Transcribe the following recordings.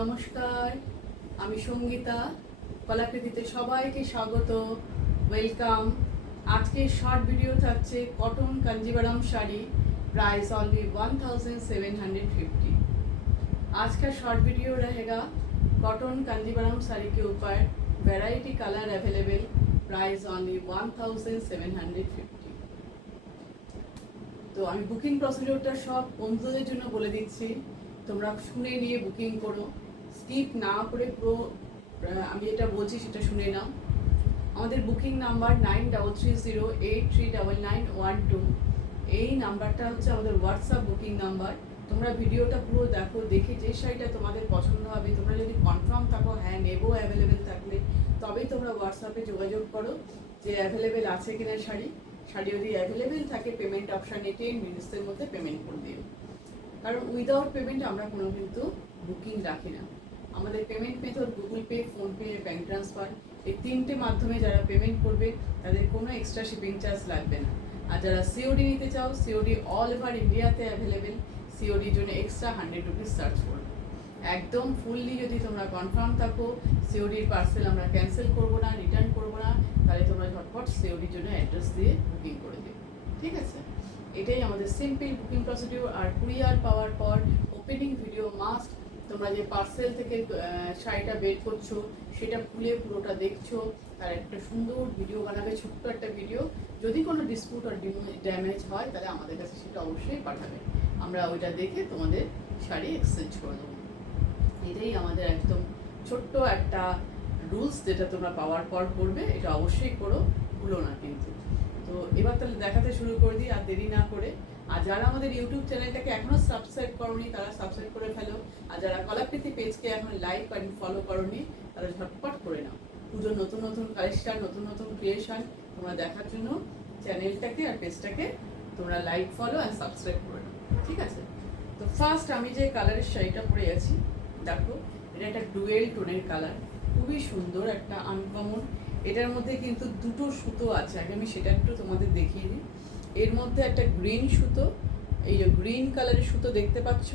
নমস্কার, আমি সঙ্গীতা। কলাকৃতিতে সবাইকে স্বাগত, ওয়েলকাম। আজকের শর্ট ভিডিও থাকছে cotton Kanjeevaram sari, price only 1750। आज का शॉर्ट वीडियो रहेगा कॉटन कांजीवरम साड़ी के ऊपर, variety colour available, price only 1750। তো আমি বুকিং প্রসিডিওরটা সব বন্ধুদের জন্য বলে দিচ্ছি, তোমরা শুনে নিয়ে বুকিং করো, স্কিপ না করে পুরো আমি যেটা বলছি সেটা শুনে নাও। আমাদের বুকিং নাম্বার 9330839912। এই নাম্বারটা হচ্ছে আমাদের হোয়াটসঅ্যাপ বুকিং নাম্বার। তোমরা ভিডিওটা পুরো দেখো, দেখে যে শাড়িটা তোমাদের পছন্দ হবে, তোমরা যদি কনফার্ম থাকো হ্যাঁ নেবো অ্যাভেলেবেল থাকলে, তবেই তোমরা হোয়াটসঅ্যাপে যোগাযোগ করো যে অ্যাভেলেবেল আছে কিনা শাড়ি। শাড়ি যদি অ্যাভেলেবেল থাকে পেমেন্ট অপশানে 10 মিনিটসের মধ্যে পেমেন্ট করে দিও, কারণ উইদাউট পেমেন্ট আমরা কোনো কিন্তু বুকিং রাখি না। আমাদের payment method Google pay, PhonePe, bank transfer, এই তিনটে মাধ্যমে যারা পেমেন্ট করবে তাদের কোনো এক্সট্রা শিপিং চার্জ লাগবে না। আর যারা সিওডি নিতে চাও, সিওডি অল ওভার ইন্ডিয়াতে অ্যাভেলেবেল, সিওডির জন্য এক্সট্রা 100 রুপিস চার্জ করবে। একদম ফুললি যদি তোমরা কনফার্ম থাকো সিওডির পার্সেল আমরা ক্যান্সেল করবো না, রিটার্ন করবো না, তাহলে তোমরা ঝটপট সিওডির জন্য অ্যাড্রেস দিয়ে বুকিং করে দিও, ঠিক আছে? এটাই আমাদের সিম্পল বুকিং প্রসিডিওর। আর কুরিয়ার পাওয়ার পর ওপেনিং ভিডিও মাস্ট। তোমরা যে পার্সেল থেকে শাড়িটা বের করছো সেটা খুলে পুরোটা দেখছো, তার একটা সুন্দর ভিডিও বানাবে, ছোট্ট একটা ভিডিও। যদি কোনো ডিসপুট আর ড্যামেজ হয় তাহলে আমাদের কাছে সেটা অবশ্যই পাঠাবে, আমরা ওইটা দেখে তোমাদের শাড়ি এক্সচেঞ্জ করে দেবো। এটাই আমাদের একদম ছোট্ট একটা রুলস, যেটা তোমরা পাওয়ার পর করবে, এটা অবশ্যই করো, ভুলো না কিন্তু। তো এবার তাহলে দেখাতে শুরু করে দিই আর দেরি না করে। আর যারা আমাদের ইউটিউব চ্যানেলটাকে এখনও সাবস্ক্রাইব করোনি তারা সাবস্ক্রাইব করে ফেলো, আর যারা কলাকৃতি পেজকে এখন লাইক আর ফলো করোনি তারা ঝটপট করে নাও। পুজোর নতুন নতুন কালেকশন, নতুন নতুন ক্রিয়েশন তোমরা দেখার জন্য চ্যানেলটাকে আর পেজটাকে তোমরা লাইক, ফলো আর সাবস্ক্রাইব করে নাও, ঠিক আছে? তো ফার্স্ট আমি যে কালারের শাড়িটা পরে আছি, দেখো এটা একটা ডুয়েল টোনের কালার, খুবই সুন্দর একটা আনকমন। এটার মধ্যে কিন্তু দুটো সুতো আছে, আগে আমি সেটা একটু তোমাদের দেখিয়ে দিই। এর মধ্যে একটা গ্রিন সুতো, এই যে গ্রিন কালারের সুতো দেখতে পাচ্ছ,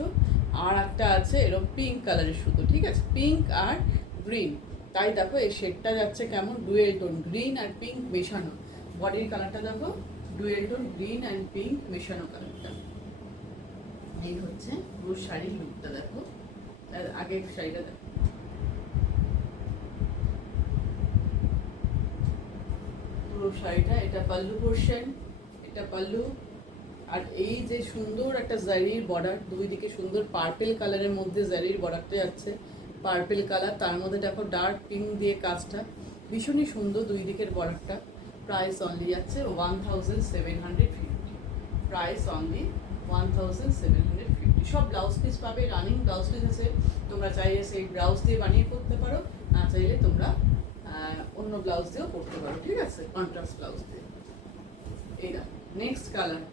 আর একটা আছে এরকম পিঙ্ক কালারের সুতো, ঠিক আছে? পিঙ্ক আর গ্রিন, তাই দেখো এই শেডটা যাচ্ছে কেমন ডুয়েল টোন, গ্রিন আর পিঙ্ক মেশানো। বডির কালারটা দেখো dual tone green and pink মেশানো কালারটা। এই হচ্ছে পুরো শাড়ির লুকটা, দেখো আগের শাড়িটা দেখো, পুরো শাড়িটা। এটা পাল্লু পোর্শন, এটা পাল্লু। আর এই যে সুন্দর একটা জারির বর্ডার, দুই দিকে সুন্দর পার্পেল কালারের মধ্যে জারির বর্ডারটা যাচ্ছে, পার্পেল কালার, তার মধ্যে দেখো ডার্ক পিঙ্ক দিয়ে কাজটা, ভীষণই সুন্দর দুই দিকের বর্ডারটা। প্রাইস অনলি যাচ্ছে 1750, প্রাইস অনলি 1750। সব ব্লাউজ পিস পাবে, রানিং ব্লাউজ পিস আছে, তোমরা চাইলে সেই ব্লাউজ দিয়ে বানিয়ে করতে পারো, না চাইলে তোমরা অন্য ব্লাউজ দিয়েও করতে পারো, ঠিক আছে? কন্ট্রাস্ট ব্লাউজ দিয়ে। এই না নেক্সট কালার,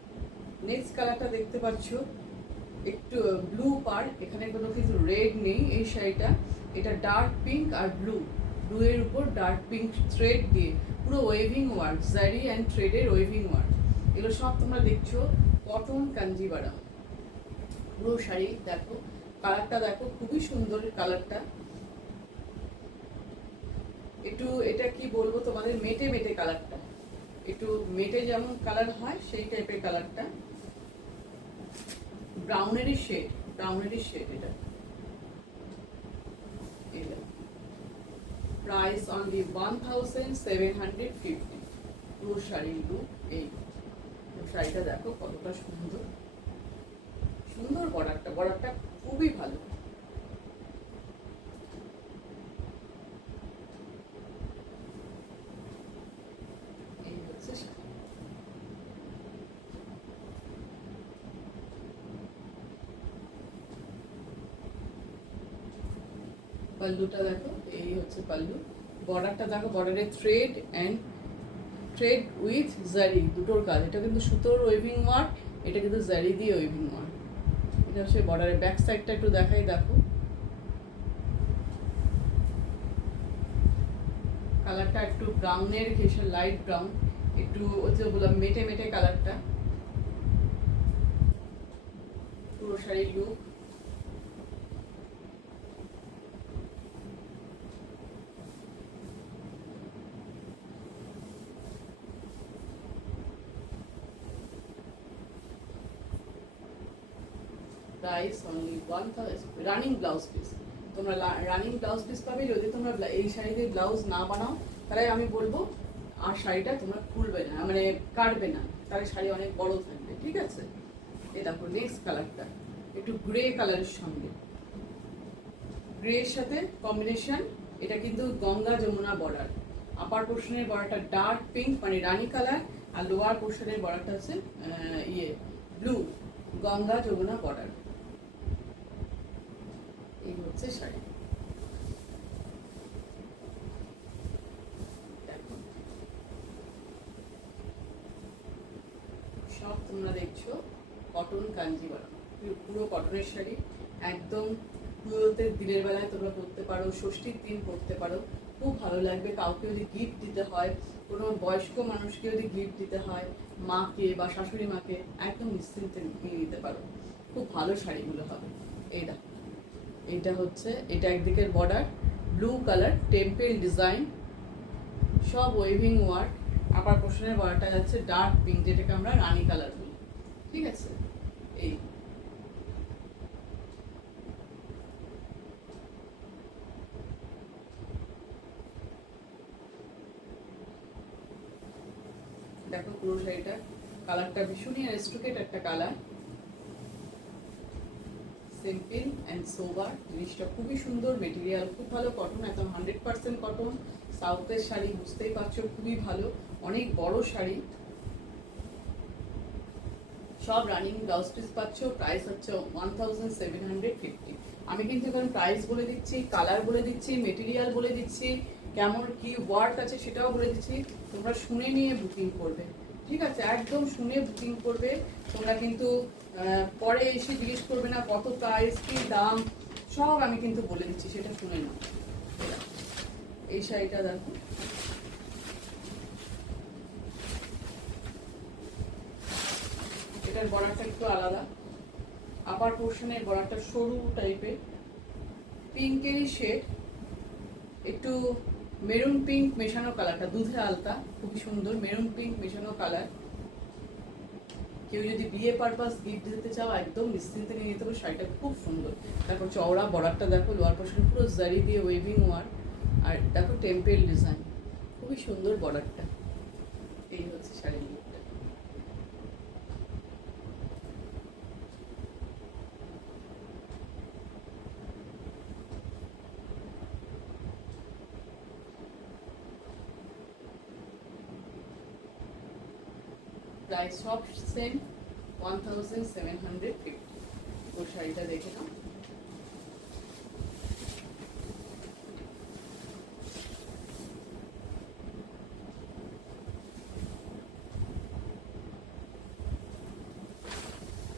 নেক্সট কালারটা দেখতে পাচ্ছ একটু ব্লু পার্ট, এখানে কোনো কিছু রেড নেই এই শাড়িটা। এটা ডার্ক পিঙ্ক আর ব্লু, ব্লু এর উপর ডার্ক পিঙ্ক থ্রেড দিয়ে পুরো ওয়েভিং ওয়ার্ক, জারি অ্যান্ড থ্রেডের ওয়েভিং ওয়ার্ক, এগুলো সব তোমরা দেখছো কটন কাঞ্জিভারাম। পুরো শাড়ি দেখো, কালারটা দেখো খুবই সুন্দর কালারটা। একটু এটা কি বলবো তোমাদের, মেটে মেটে কালারটা, একটু মেটে যেমন কালার হয় সেই টাইপের কালারটা, ব্রাউনেরই শেড, ব্রাউনেরই শেড এটা। Price only 1750। পুরো শাড়ির লুক এই। শাড়িটা দেখো কতটা সুন্দর, সুন্দর বর্ডারটা, বর্ডারটা খুবই ভালো। এই হচ্ছে পাল্লুটা দেখো, এই হচ্ছে পাল্লু। বর্ডারটা দেখো, বর্ডারের থ্রেড অ্যান্ড থ্রেড উইথ জারি দুটোর কাজ। এটা কিন্তু সুতোর ওয়েভিং ওয়ার্ক, এটা কিন্তু জারি দিয়ে ওয়েভিং ওয়ার্ক। এটা হচ্ছে বর্ডারের ব্যাক সাইডটা একটু দেখাই, দেখো কালারটা একটু ব্রাউনের ঘেঁষে, লাইট ব্রাউন, একটু হচ্ছে বললাম মেটে মেটে কালারটা। পুরো শাড়ির look price only 1000। Running blouse piece, তোমরা রানিং ব্লাউজ পিস পাবে। যদি তোমরা এই শাড়িতে ব্লাউজ না বানাও তাহলে আমি বলবো আর শাড়িটা তোমরা খুলবে না, মানে কাটবে না, তাহলে শাড়ি অনেক বড় থাকবে, ঠিক আছে। এই দেখো নেক্সট কালারটা একটু গ্রে কালারের সঙ্গে, গ্রের সাথে কম্বিনেশন। এটা কিন্তু গঙ্গা যমুনা বর্ডার, আপার পোর্শনের বর্ডারটা ডার্ক পিঙ্ক মানে রানী কালার, আর লোয়ার পোর্শনের বর্ডারটা হচ্ছে ব্লু গঙ্গা যমুনা বর্ডার। এই হচ্ছে শাড়ি। সব তোমরা দেখছো কটন কাঞ্জিভারম, পুরো কটনের শাড়ি, একদম পুজোতে দিনের বেলায় তোমরা পরতে পারো, ষষ্ঠীর দিন পরতে পারো, খুব ভালো লাগবে। কাউকে যদি গিফট দিতে হয়, কোনো বয়স্ক মানুষকে যদি গিফট দিতে হয়, মাকে বা শাশুড়ি মাকে, একদম নিশ্চিন্তে নিয়ে নিতে পারো, খুব ভালো শাড়িগুলো হবে। এইটা হচ্ছে, এটা একদিকের border blue colour temple design, সব ওয়েভিং ওয়ার্ক। আপার পোর্শনের বর্ডারটা যাচ্ছে ডার্ক পিঙ্ক, যেটাকে আমরা রানী কালার বলি, ঠিক আছে। এই দেখো পুরো শাড়িটা, কালারটা ভীষণই রেস্ট্রিকেট একটা কালার, সিম্পল অ্যান্ড সোবার। জিনিসটা খুবই সুন্দর, মেটেরিয়াল খুব ভালো, কটন একদম 100% কটন। সাউথের শাড়ি বুঝতেই পারছো, খুবই ভালো, অনেক বড় শাড়ি। সব রানিং ব্লাউজ পিস পাচ্ছ। প্রাইস হচ্ছে 1750। আমি কিন্তু এখন প্রাইস বলে দিচ্ছি, কালার বলে দিচ্ছি, মেটেরিয়াল বলে দিচ্ছি, কেমন কি ওয়ার্ক আছে সেটাও বলে দিচ্ছি। তোমরা শুনে নিয়ে বুকিং করবে, ঠিক আছে, একদম শুনে বুকিং করবে। তোমরা কিন্তু পরে এসে জিজ্ঞেস করবে না কত প্রাইস কি দাম, সব আমি কিন্তু বলে দিচ্ছি, সেটা শুনে নাও। এই শাড়িটা দেখো, এটার বর্ডারটা একটু আলাদা, আপার পোর্শনের বর্ডারটা সরু টাইপের, পিঙ্কেরই শেড, একটু মেরুন পিঙ্ক মেশানো কালারটা, দুধে আলতা, খুবই সুন্দর মেরুন পিঙ্ক মেশানো কালার। কেউ যদি বিয়ে পারপাস গিফট দিতে চাও একদম নিশ্চিন্তে নিয়ে নিতে হবে, শাড়িটা খুব সুন্দর। তারপর চওড়া বর্ডারটা দেখো, লোয়ার পোর্শন পুরো জারি দিয়ে ওয়েভিং ওয়ার্ক, আর দেখো টেম্পেল ডিজাইন, খুবই সুন্দর বর্ডারটা। এই হচ্ছে শাড়ির লুকটা। প্রাইস সব সেম 1750। ও শাড়িটা দেখে নাও।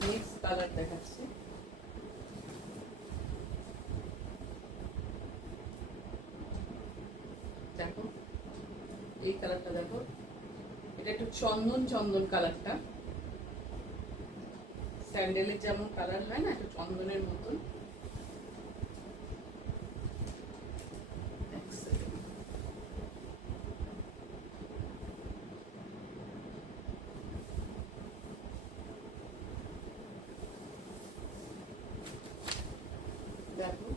নেক্সট কালার দেখাচ্ছি, দেখো এই কালারটা দেখো, এটা একটু চন্দন চন্দন কালারটা, স্যান্ডেলের যেমন কালার হয় না, একটু চন্দনের মতন। দেখো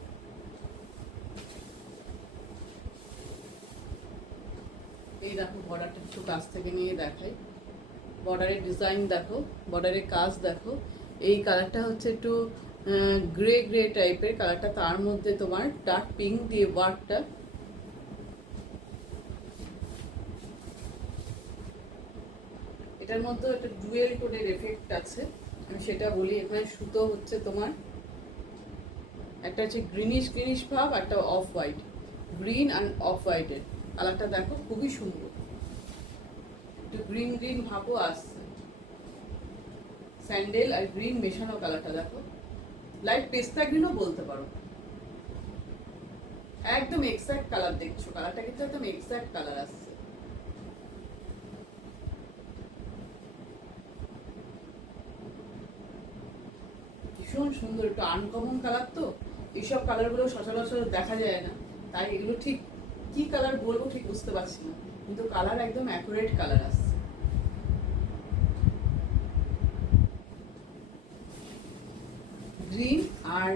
এই দেখো বর্ডারটা একটু কাছ থেকে নিয়ে দেখাই, বর্ডারের ডিজাইন দেখো, বর্ডারের কাজ দেখো। এই কালারটা হচ্ছে একটু গ্রে গ্রে টাইপের কালারটা, তার মধ্যে তোমার ডার্ক পিঙ্ক দিয়ে ওয়ার্কটা। এটার মধ্যে একটা ডুয়েল টোনের এফেক্ট আছে, আমি সেটা বলি। এখানে সুতো হচ্ছে তোমার একটা হচ্ছে গ্রিনিশ গ্রিনিশ ভাব, একটা off white, green and of হোয়াইটের কালারটা দেখো, খুবই সুন্দর, একটু গ্রিন গ্রিন ভাবও আসছে। স্যান্ডেল আর গ্রিন মেশানো কালারটা দেখো, লাইট পেস্তা গ্রিনও বলতে পারো, একদম এক্সাক্ট কালার দেখছো, কালারটা কিন্তু একদম এক্সাক্ট কালার আসছে। ভীষণ সুন্দর, একটু আনকমন কালার তো, এইসব কালারগুলো সচরাচর দেখা যায় না, তাই এগুলো ঠিক কি কালার বলবো ঠিক বুঝতে পারছি না, কিন্তু কালার একদম অ্যাকুরেট কালার আসছে। গ্রিন আর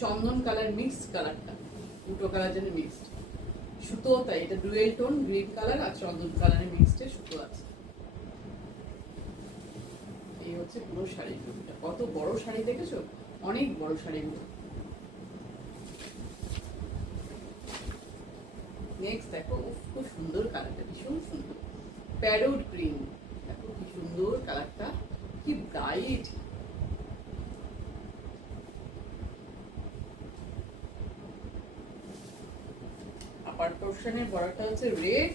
চন্দন কালার মিক্সড কালারটা, দুটো কালার যেন মিক্সড সুতো, তাই এটা ডুয়েল টোন গ্রিন কালার আর চন্দন কালারের মিক্সড সুতো আছে। এই হচ্ছে পুরো শাড়ির লুকটা। কত বড় শাড়ি দেখেছো, অনেক বড় শাড়িগুলো। নেক্সট দেখো, খুব সুন্দর কালারটা, ভীষণ সুন্দর প্যারোট গ্রিন। দেখো কি সুন্দর কালারটা, কি ব্রাইট। আপার পোর্শনের বর্ডারটা হচ্ছে রেড,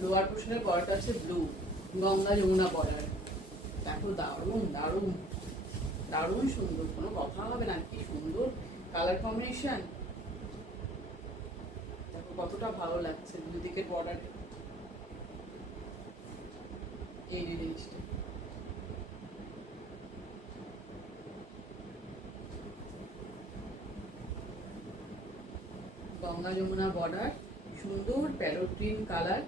লোয়ার পোর্শনের বর্ডারটা হচ্ছে ব্লু, গঙ্গা যমুনা বর্ডার। দেখো দারুণ দারুণ দারুণ সুন্দর, কোনো কথা হবে না, কি সুন্দর কালার কম্বিনেশন। দেখো কতটা ভালো লাগছে দুদিকের বর্ডারে এই জিনিসটা। গঙ্গা যমুনা বর্ডার, সুন্দর parrot green colour,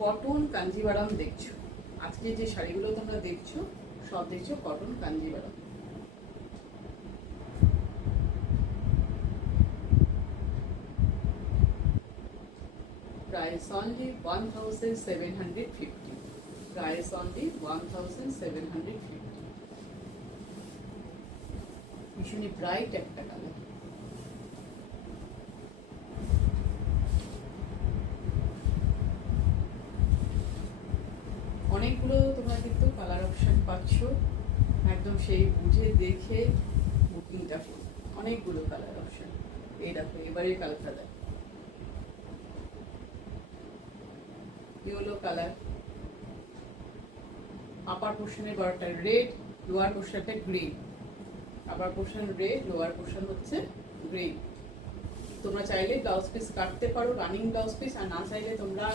cotton Kanjivaram দেখছো। আজকে যে শাড়িগুলো তোমরা দেখছো সব দেখছো cotton Kanjivaram. Price only 1750. Price only 1750. ভীষণই ব্রাইট একটা কালার। অনেকগুলো তোমরা কিন্তু কালার অপশন পাচ্ছ, একদম সেই বুঝে দেখে বুকিংটা করো। অনেকগুলো কালার অপশন। এই দেখো এবারে কালারটা দেখো, ইয়েলো কালার। আপার পোর্শনের বর্ডারটা রেড, লোয়ার পোর্শনটা গ্রিন। আপার পোর্শন রেড, লোয়ার পোর্শন হচ্ছে গ্রিন। তোমরা চাইলে ব্লাউজ পিস কাটতে পারো, রানিং ব্লাউজ পিস, আর না চাইলে তোমরা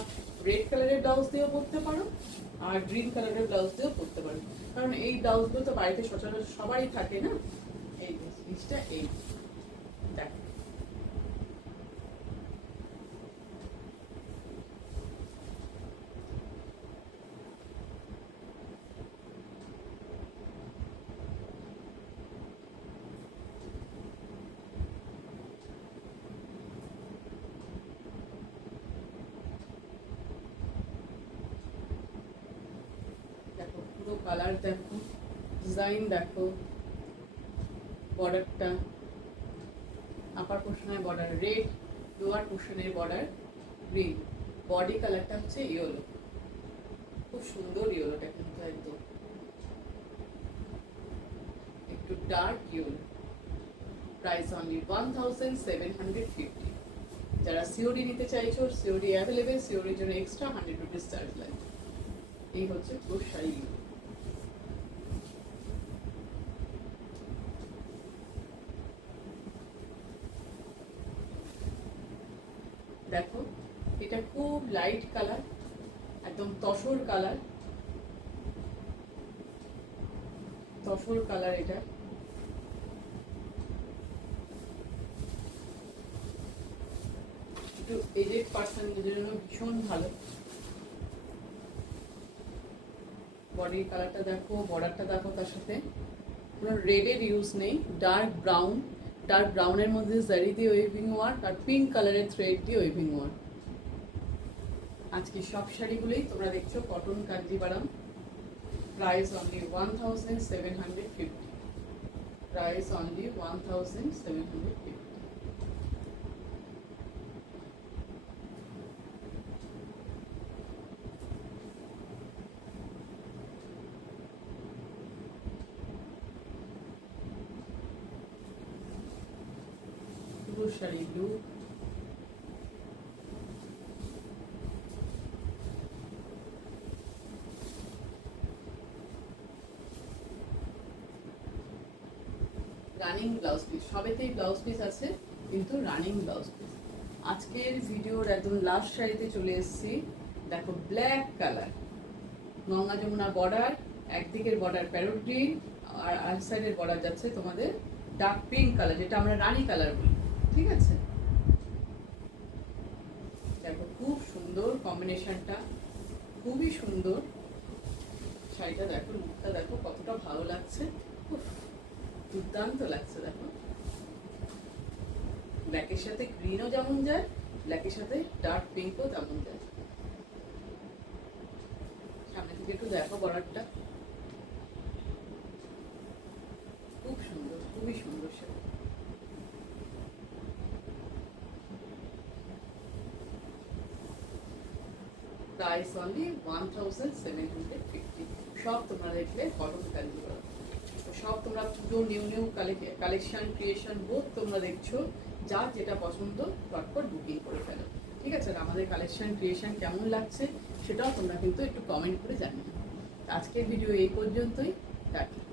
রেড কালারের ব্লাউজ দিয়েও পরতে পারো আর গ্রিন কালারের ব্লাউজ দিয়েও পরতে পারো, কারণ এই ব্লাউজগুলো তো বাড়িতে সচরাচর সবারই থাকে না। এই জিনিসটা এই দেখো, দেখো পুরো কালার দেখো, ডিজাইন দেখো, বর্ডারটা আপার পোর্শনের বর্ডার রেড, লোয়ার পোর্শনের বর্ডার গ্রিন, বডি কালারটা হচ্ছে ইয়েলো। খুব সুন্দর ইয়েলোটা কিন্তু একদম একটু ডার্ক ইয়েলো। Price only 1750। যারা সিওডি নিতে চাইছো সিওডি অ্যাভেলেবেল, সিওডির জন্য এক্সট্রা 100 রুপিস চার্জ লাগবে। এই হচ্ছে পুরো শাড়ি। দেখো এটা খুব লাইট কালার, একদম তসর কালার, তসর কালার। এটা একটু এজেড পার্সনদের জন্য ভীষণ ভালো। বডির কালারটা দেখো, বর্ডারটা দেখো, তার সাথে কোনো রেডের ইউজ নেই, ডার্ক ব্রাউন, ডার্ক ব্রাউনের মধ্যে জারি দিয়ে ওয়েভিং ওয়ার্ক আর পিঙ্ক কালারের থ্রেড দিয়ে ওয়েভিং ওয়ার্ক। আজকে সব শাড়িগুলোই তোমরা দেখছো cotton Kanjivaram. Price only 1750। Price only 1750। পুরো sari blue, running blouse piece, সবেতেই ব্লাউজ পিস আছে কিন্তু রানিং ব্লাউজ পিস। আজকের ভিডিওর একদম লাস্ট শাড়িতে চলে এসেছি। দেখো black colour, Ganga Jamuna border, একদিকের বর্ডার প্যারোট গ্রিন আর আর সাইডের বর্ডার যাচ্ছে তোমাদের ডার্ক পিঙ্ক কালার, যেটা আমরা রানী কালার বলি। ঠিক আছে, দেখো খুব সুন্দর কম্বিনেশনটা, খুবই সুন্দর শাড়িটা। দেখো লুকটা দেখো কতটা ভালো লাগছে, দুর্দান্ত লাগছে। দেখো ব্ল্যাকের সাথে গ্রিনও যেমন যায়, ব্ল্যাকের সাথে ডার্ক পিঙ্কও তেমন যায়। সামনে থেকে একটু দেখো বর্ডারটা, খুব সুন্দর, খুবই সুন্দর শাড়ি। Price only 1750। সব তোমরা দেখলে কটন কাঞ্জিভারম। সব তোমরা পুজো নিউ নিউ কালেকশন ক্রিয়েশন বোধ তোমরা দেখছো, যার যেটা পছন্দ চটপট বুকিং করে ফেলো। ঠিক আছে, আর আমাদের কালেকশন ক্রিয়েশন কেমন লাগছে সেটাও তোমরা কিন্তু একটু কমেন্ট করে জানিও। আজকের ভিডিও এই পর্যন্তই, টাটা।